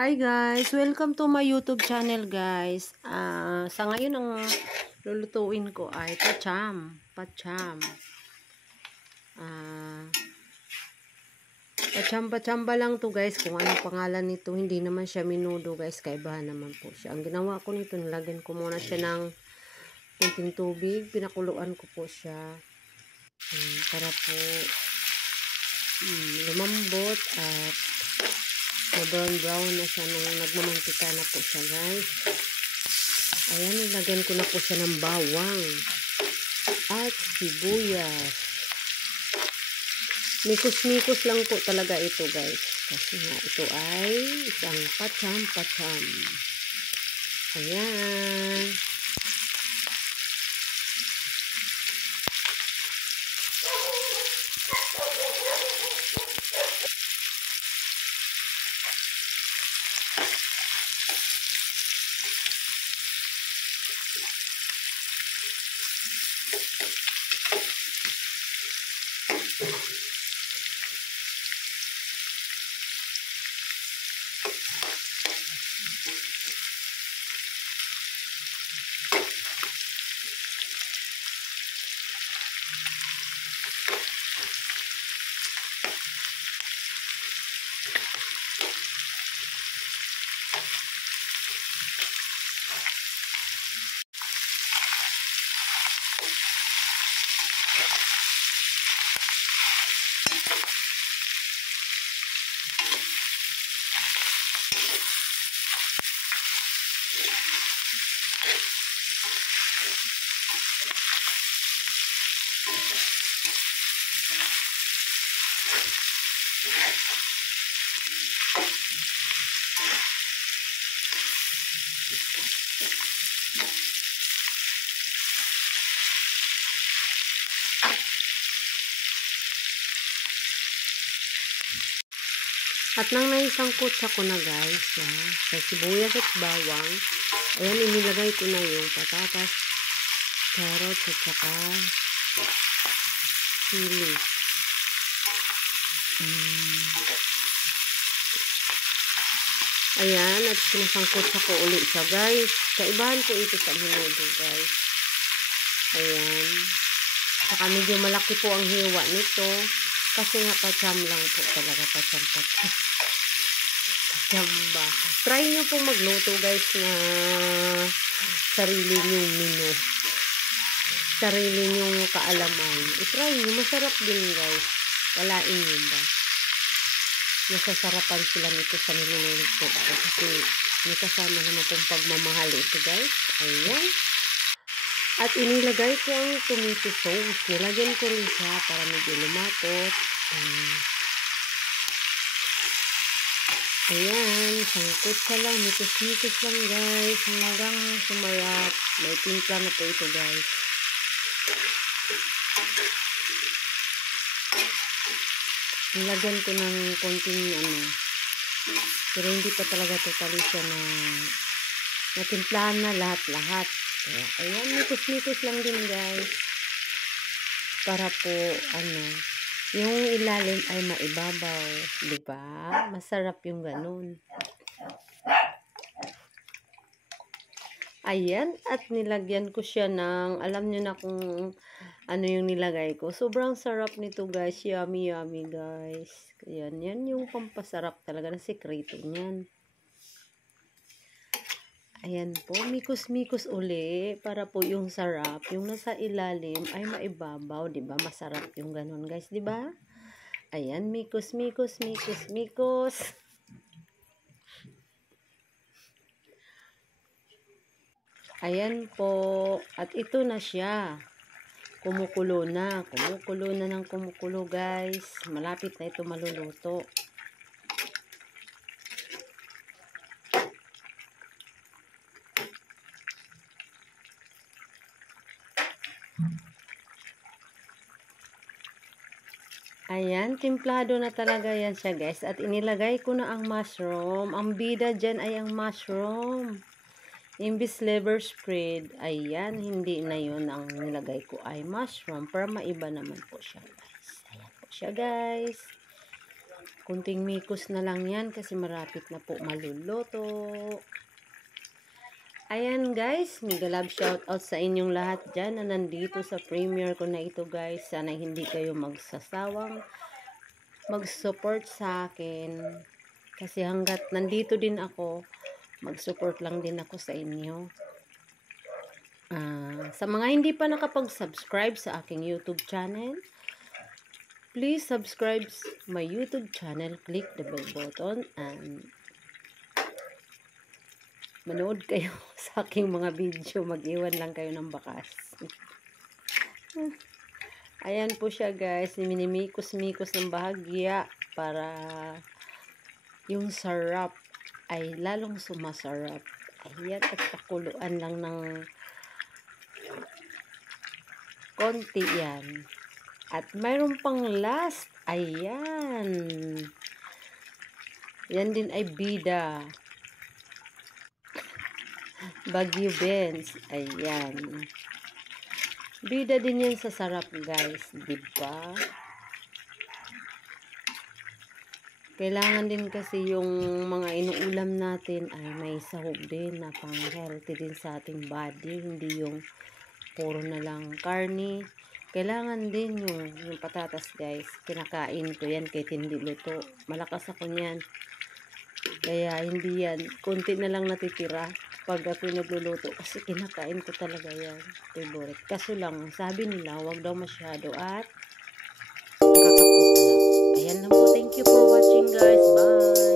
Hi guys! Welcome to my YouTube channel guys. Sa ngayon ang lulutuin ko ay pacham. Pachamba lang to guys. Kung anong pangalan nito, hindi naman siya minudo guys. Kaibahan naman po siya. Ang ginawa ko nito, nilagyan ko muna siya ng kunting tubig. Pinakuluan ko po siya. Para po lumambot at brown na siya nung nagmamantika na po siya guys. Ayan, nilagyan ko na po siya ng bawang at sibuyas. Mikos-mikos lang po talaga ito guys. Kasi nga ito ay isang pacham. Ayan. At nang naisangkot ko na guys, sa sibuyas at bawang, ayan, inilagay ko na yung patatas, carrots at saka sili. Ayan, at sinasangkot ko ulit siya guys. Kaibahan ko ito sa minudo guys. Ayan. Saka medyo malaki po ang hiwa nito. Kasi nga pacham lang po talaga, pacham. Pachamba. Try nyo po magluto guys na sarili nyong menu. Sarili nyong kaalaman. I-try nyo. Masarap din guys. Kalain nyo ba? Nasasarapan sila nito sa niluluto ko. Kasi may kasama naman pong pagmamahal ito guys. Ayan. At inilagay ko ang tomato sauce. Nilagyan ko rin siya para medyo lumapot. Ayan, sangkot ka lang. Mitos lang guys. Hanggang sumayat. May timpla na po ito guys. Nilagyan ko ng konting pero hindi pa talaga totally siya na natimplahan na lahat. Ayan, mitos lang din guys. Para po, yung ilalim ay maibabaw. Diba? Masarap yung ganun. Ayan, at nilagyan ko siya ng, alam nyo na kung ano yung nilagay ko. Sobrang sarap nito guys. Yummy guys. Ayan, yan yung pampasarap talaga na sekreto niyan. Ayan po, mikos uli para po yung sarap, yung nasa ilalim ay maibabaw, 'di ba? Masarap yung ganun, guys, 'di ba? Ayan, mikos. Ayan po, at ito na siya. Kumukulo na ng kumukulo, guys. Malapit na ito maluluto. Ayan, timplado na talaga yan siya guys. At inilagay ko na ang mushroom. Ang bida dyan ay ang mushroom. Imbis liver spread, ayan, hindi na yun ang nilagay ko ay mushroom. Para maiba naman po siya guys. Ayan po siya guys. Kunting mikos na lang yan kasi marapit na po maluluto. Ayan guys, mega love shout out sa inyong lahat dyan na nandito sa premiere ko na ito guys. Sana hindi kayo magsasawang mag-support sa akin. Kasi hanggat nandito din ako, mag-support lang din ako sa inyo. Sa mga hindi pa nakapag-subscribe sa aking YouTube channel, please subscribe my YouTube channel, click the bell button, and manood kayo sa aking mga video. Mag-iwan lang kayo ng bakas. Ayan po siya guys. Minimikos-mikos ng bahagya para yung sarap ay lalong sumasarap. Ayan, at pakuluan lang ng konti yan. At mayroon pang last. Ayan. Yan din ay bida. Baguio Benz. Ayan. Bida din yan sa sarap guys. Diba? Kailangan din kasi yung mga inuulam natin ay may sahog din na pang healthy din sa ating body. Hindi yung puro na lang karne. Kailangan din yung patatas guys. Kinakain ko yan kahit hindi luto. Malakas ako niyan. Kaya hindi yan. Kunti na lang natitira pag ako nagluluto. Kasi kinakain ko talaga yan. Favorite. Kaso lang, sabi nila, wag daw masyado at nakakaputla. Ayan lang po. Thank you for watching guys. Bye!